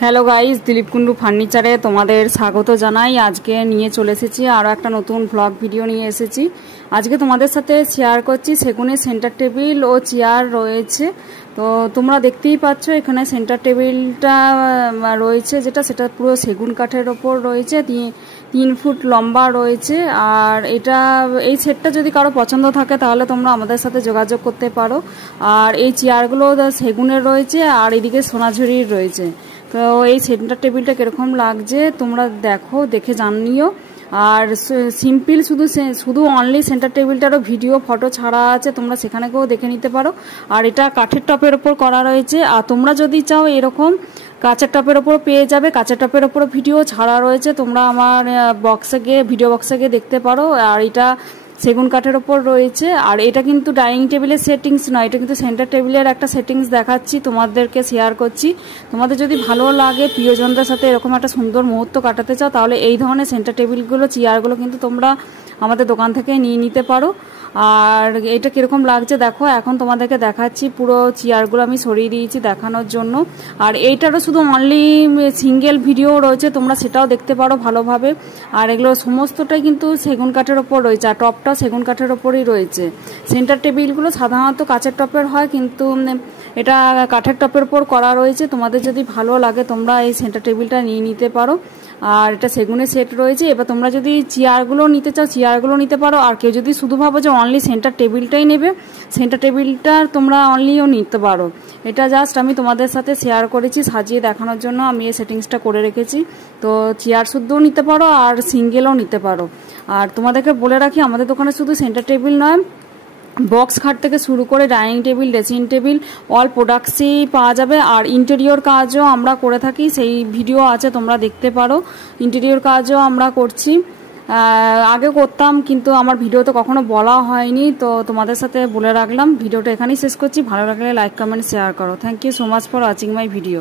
Hello guys, Dilip Kundu ফার্নিচারে তোমাদের স্বাগত জানাই। আজকে নিয়ে চলে এসেছি আরও একটা নতুন ভ্লগ ভিডিও নিয়ে এসেছি। আজকে তোমাদের সাথে শেয়ার করছি সেগুনের সেন্টার টেবিল ও চেয়ার রয়েছে। তো তোমরা দেখতেই পাচ্ছ এখানে সেন্টার টেবিলটা রয়েছে, সেটা পুরো সেগুন কাঠের ওপর রয়েছে, 3 ফুট লম্বা রয়েছে। আর এই সেটটা যদি কারো পছন্দ থাকে তাহলে তোমরা আমাদের সাথে যোগাযোগ করতে পারো। আর এই চেয়ারগুলো সেগুনের রয়েছে আর এদিকে সোনাঝুরির রয়েছে। তো এই সেন্টার টেবিলটা কীরকম লাগছে তোমরা দেখে জানিও। আর সিম্পল শুধু অনলি সেন্টার টেবিলটারও ভিডিও ফটো ছাড়া আছে, তোমরা সেখানে গিয়েও দেখে নিতে পারো। আর এটা কাঠের টপের ওপর করা রয়েছে। আর তোমরা যদি চাও এরকম কাঁচের টপের ওপর পেয়ে যাবে, কাঁচের টপের ওপর ভিডিও ছাড়া রয়েছে, তোমরা আমার ভিডিও বক্সে গিয়ে দেখতে পারো। আর এটা সেগুন কাঠের ওপর রয়েছে। আর এটা কিন্তু ডাইনিং টেবিলের সেটিংস নয়, এটা কিন্তু সেন্টার টেবিলের একটা সেটিংস দেখাচ্ছি, তোমাদেরকে শেয়ার করছি। তোমাদের যদি ভালো লাগে, প্রিয়জনদের সাথে এরকম একটা সুন্দর মুহূর্ত কাটাতে চাও, তাহলে এই ধরনের সেন্টার টেবিলগুলো চেয়ারগুলো কিন্তু তোমরা আমাদের দোকান থেকে নিয়ে নিতে পারো। আর এটা কীরকম লাগছে দেখো, এখন তোমাদেরকে দেখাচ্ছি। পুরো চেয়ারগুলো আমি সরিয়ে দিয়েছি দেখানোর জন্য। আর এইটারও শুধু অনলি সিঙ্গেল ভিডিও রয়েছে, তোমরা সেটাও দেখতে পারো ভালোভাবে। আর এগুলো সমস্তটাই কিন্তু সেগুন কাঠের ওপর রয়েছে, আর টপটাও সেগুন কাঠের ওপরই রয়েছে। সেন্টার টেবিলগুলো সাধারণত কাঁচের টপের হয়, কিন্তু এটা কাঠের টপের ওপর করা রয়েছে। তোমাদের যদি ভালো লাগে তোমরা এই সেন্টার টেবিলটা নিয়ে নিতে পারো। আর এটা সেগুনের সেট রয়েছে। এবার তোমরা যদি চেয়ারগুলো নিতে চাও চেয়ারগুলো নিতে পারো। আর কেউ যদি শুধু ভাবো যে অনলি সেন্টার টেবিলটাই নেবে, সেন্টার টেবিলটা তোমরা অনলিও নিতে পারো। এটা জাস্ট আমি তোমাদের সাথে শেয়ার করেছি সাজিয়ে দেখানোর জন্য, আমি এই সেটিংসটা করে রেখেছি। তো চেয়ার শুদ্ধও নিতে পারো আর সিঙ্গেলও নিতে পারো। আর তোমাদেরকে বলে রাখি, আমাদের দোকানে শুধু সেন্টার টেবিল নয়, বক্স খাট থেকে শুরু করে dining table, dressing table, all প্রোডাক্টসই পাওয়া যাবে। আর ইন্টেরিয়র কাজও আমরা করে থাকি, সেই ভিডিও আছে, তোমরা দেখতে পারো। ইন্টেরিয়র কাজও আমরা করছি, আগে করতাম, কিন্তু আমার ভিডিওতে কখনো বলা হয়নি, তো তোমাদের সাথে বলে রাখলাম। ভিডিওটা এখানেই শেষ করছি। ভালো লাগলে লাইক, কমেন্ট, শেয়ার করো। Thank you so much for watching my video.